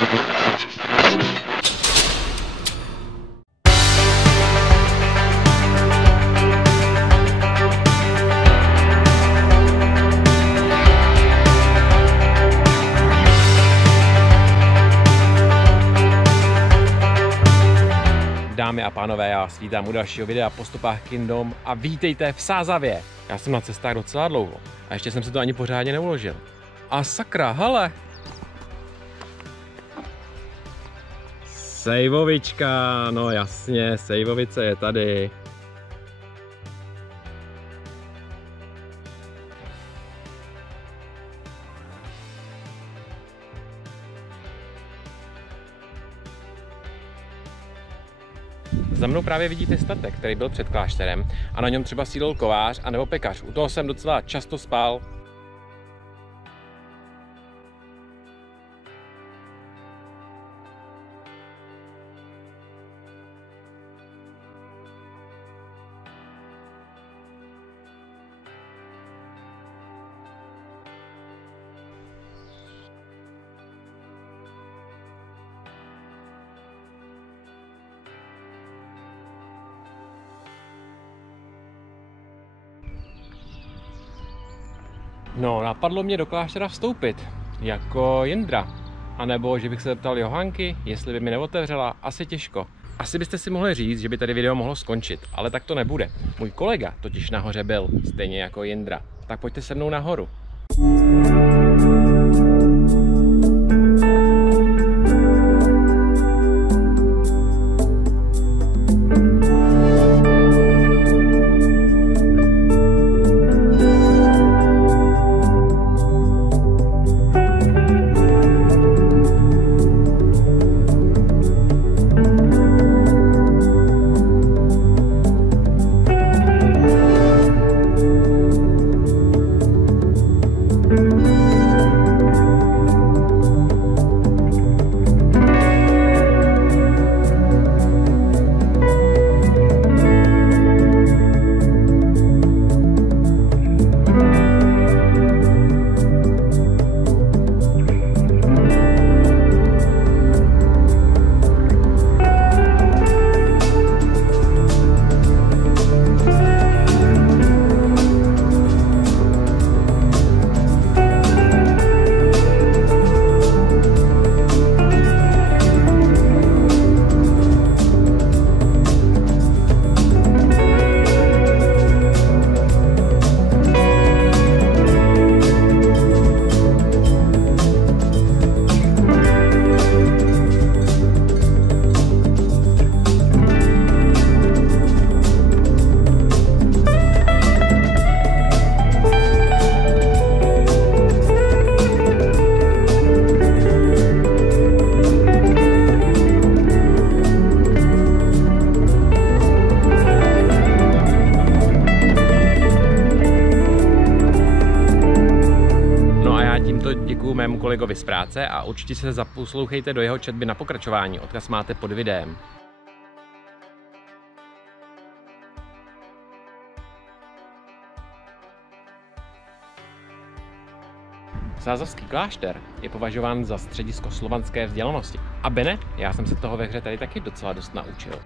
Dámy a pánové, já vás vítám u dalšího videa po stopách Kingdom a vítejte v Sázavě. Já jsem na cestách docela dlouho a ještě jsem si to ani pořádně neuložil. A sakra, hele! Sejvovička, no jasně, sejvovice je tady. Za mnou právě vidíte statek, který byl před klášterem a na něm třeba sídlil kovář a nebo pekař. U toho jsem docela často spal. No, napadlo mě do kláštera vstoupit, jako Jindra. A nebo, že bych se zeptal Johanky, jestli by mi neotevřela, asi těžko. Asi byste si mohli říct, že by tady video mohlo skončit, ale tak to nebude. Můj kolega totiž nahoře byl, stejně jako Jindra. Tak pojďte se mnou nahoru. Děkuju mému kolegovi z práce a určitě se zaposlouchejte do jeho četby na pokračování, odkaz máte pod videem. Sázavský klášter je považován za středisko slovanské vzdělanosti. A Bene, já jsem se toho ve hře tady taky docela dost naučil.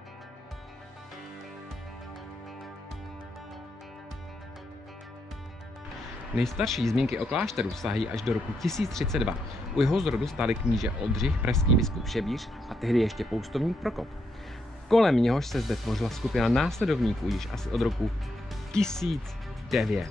Nejstarší zmínky o klášteru sahají až do roku 1032. U jeho zrodu stáli kníže Oldřich, pražský biskup Šebíř a tehdy ještě poustovník Prokop. Kolem něhož se zde tvořila skupina následovníků již asi od roku 1009.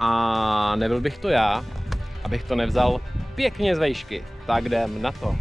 A nebyl bych to já, abych to nevzal pěkně z vejšky. Tak jdem na to.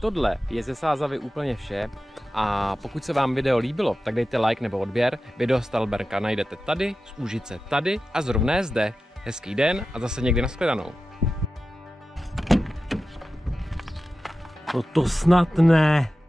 Tohle je ze Sázavy úplně vše a pokud se vám video líbilo, tak dejte like nebo odběr. Video Stolberka najdete tady, z Úžice tady a zrovna zde. Hezký den a zase někdy nashledanou. No to snad ne.